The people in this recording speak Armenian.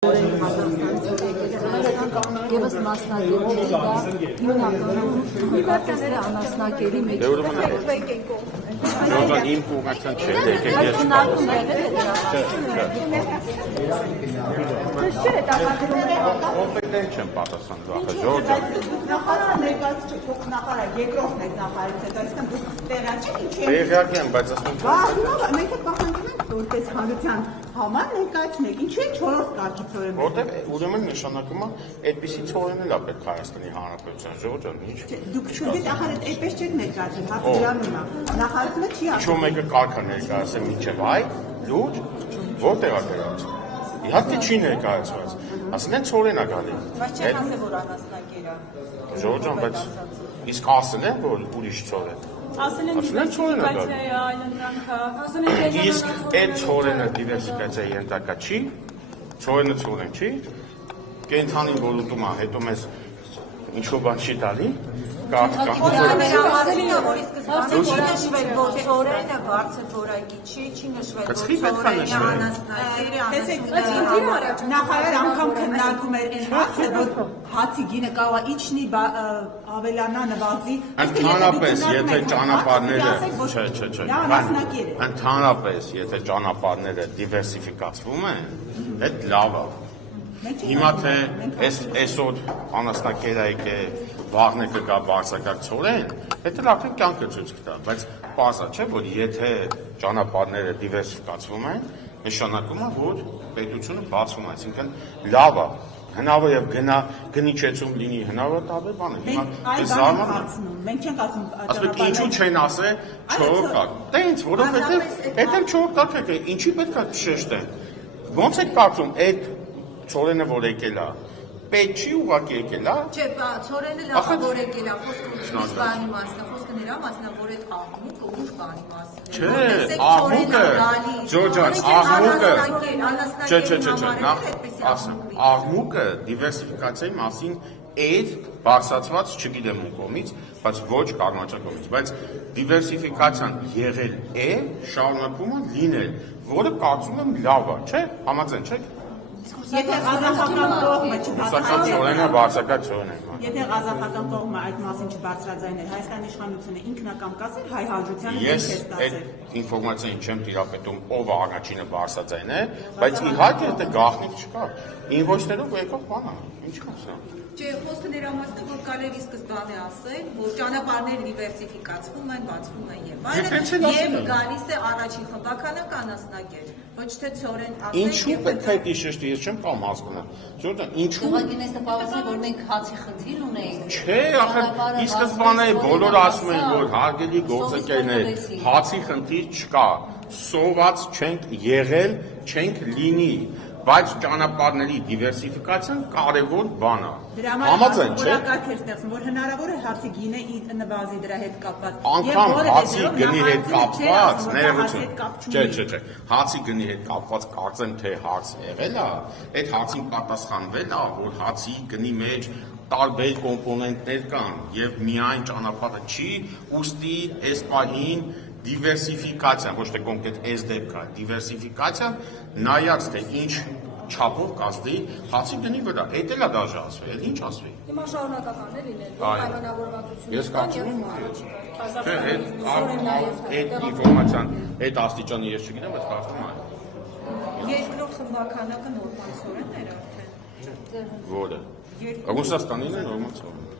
Եվս մասնակետների դա հիմնականում հուգարցները անասնակերի մեջ Ժողովրդի իմ կողմակցան չէ, եկեք ես կոմպետենտ չեմ պատասխան վախը, ժողովրդի Նախարար ներկայացուցիչ փոքր նախարար, երկրորդ նախարարից հետո, այսինքն դուք տեղյակ եք ինչի տեղյակ եմ, բայց ասում մենք պահանջում ենք որպես հանրության համար ներկայացնեք, ինչու են 4-րդ կարգի ծորեն։ Որտեղ ուրեմն նշանակում է այդպիսի ծորեն էլ է պետք Հայաստանի Հանրապետության ժողովրդի, ինչ։ Դուք չգիտեք ախր այդպես չեք ներկայացնում, հացը դրանում է։ Նախարարությունը չի ասում։ Ինչու մեկը կարգա ներկայացել մինչև այ լուրջ որտեղ է գրած։ Իհարկե չի ներկայացված։ Ասեն են ծորեն է գալի։ Բայց չեն ասել որ անասնակեր է։ Ժողովրդի, բայց իսկ ասեն են որ ուրիշ ծոր է։ Ասել են ծորեն է բայց այլընտրանքը, ասել են Իսկ այդ ծորենը դիվերսիֆիկացիայի ենթակա չի, ծորենը ծորեն չի, կենթանի ոլորտում է, հետո մեզ ինչ-որ բան չի տալի, Ծորենը բարձր որակի չի նշվել, որ Նախարար անգամ քննարկում էր այն հարցը, որ հացի գինը կարող է իջնի ավելանա նվազի։ Ընդհանրապես, եթե ճանապարհները, ընդհանրապես, եթե ճանապարհները դիվերսիֆիկացվում են, այդ լավ է։ Հիմա թե այսօր անասնակերայք է, վաղն է կգա բարձրակարգ ծորեն, դա արդեն կյանքը ցույց կտա, բայց պարզ է, չէ, որ եթե ճանապարհները դիվերսիֆիկացվում են, նշանակում է, որ պետությունը բացվում է, այսինքն լավ է, հնարավոր է գնիչեցում լինի, հնարավոր է տարբեր բաներ։ Մենք չենք ասում ասում ինչու չեն ասել 4-րդ կարգ։ Տենց, որովհետև այդ 4-րդ կարգը ինչի պետք է շեշտեն։ Ոնց եք կարծում այդ ծորենը որ եկել է, պետք չի ուղղակի եկել է։ Չէ, ծորենը լավ որ եկել է, խոսքը ուրիշ բանի մասն է, խոսքը նրա մասն է, որ այդ աղմուկը ուրիշ բանի մասն է։ Չէ, աղմուկը, Ջորջան, աղմուկը, ասեմ, աղմուկը դիվերսիֆիկացիայի մասին էր բարձրացված, չգիտեմ ում կողմից, բայց ոչ կառավարության կողմից, բայց դիվերսիֆիկացիան եղել է, շարունակում է լինել, որը կարծում եմ լավ է, չէ՞, համաձայն չեք։ Եթե ղազախական կողմը Եթե ղազախական կողմը այդ մասին չբարձրաձայներ, Հայաստանի իշխանությունը ինքնակամ կասեր հայ հաջությանը Ես այդ ինֆորմացիային չեմ տիրապետում ով է առաջինը բարձրաձայնել, բայց իհարկե դա գաղտնիք չկա։ Ինվոյսներով եկող բան է, ինչ կասեմ։ Չէ, խոսքը նրա մասն է, որ կարելի սկզբանե ասել, որ ճանապարհները դիվերսիֆիկացվում են, բացվում են եւ այլն, եւ գալիս է առաջին խմբականակ անասնակեր, ոչ թե ծորեն ասել։ Ինչու պետք է դա շեշտի, ես չեմ կամ հասկանում։ Ժողովուրդ, ինչու։ Ուղղակի նպատակը որ մենք հացի խնդիր ունենք։ Չէ, ախր ի սկզբանե բոլորը ասում են, որ հարգելի գործընկերներ, հացի խնդիր չկա, սոված չենք եղել, չենք լինի, բայց ճանապարհների դիվերսիֆիկացիան կարևոր բան է։ Համաձայն չէ։ Որակարգ է ստեղծում, որ հնարավոր է հացի գինը նվազի դրա հետ կապված։ Անկամ հացի գնի հետ կապված, ներողություն։ Չէ, հացի գնի հետ կապված կարծեմ թե հարց եղել է, այդ հարցին պատասխանվել է, որ հացի գնի մեջ տարբեր կոմպոնենտներ կան եւ միայն ճանապարհը չի, ուստի այս պահին դիվերսիֆիկացիան, ոչ թե կոնկրետ այս դեպքը, դիվերսիֆիկացիան նայած թե ինչ չափով կազմի հացի գնի վրա, այդ էլ է դաժե ասվել, ինչ ասվի։ Հիմա շարունակական է լինել, պայմանավորվածություն։ Ես կարծում եմ, չէ, այդ ինֆորմացիան, այդ աստիճանի ես չգիտեմ, բայց կարծում եմ։ Երկրորդ խմբականակը նորմալ ծորենն էր արդեն։ Որը։ Ռուսաստանին է նորմալ ծորեն։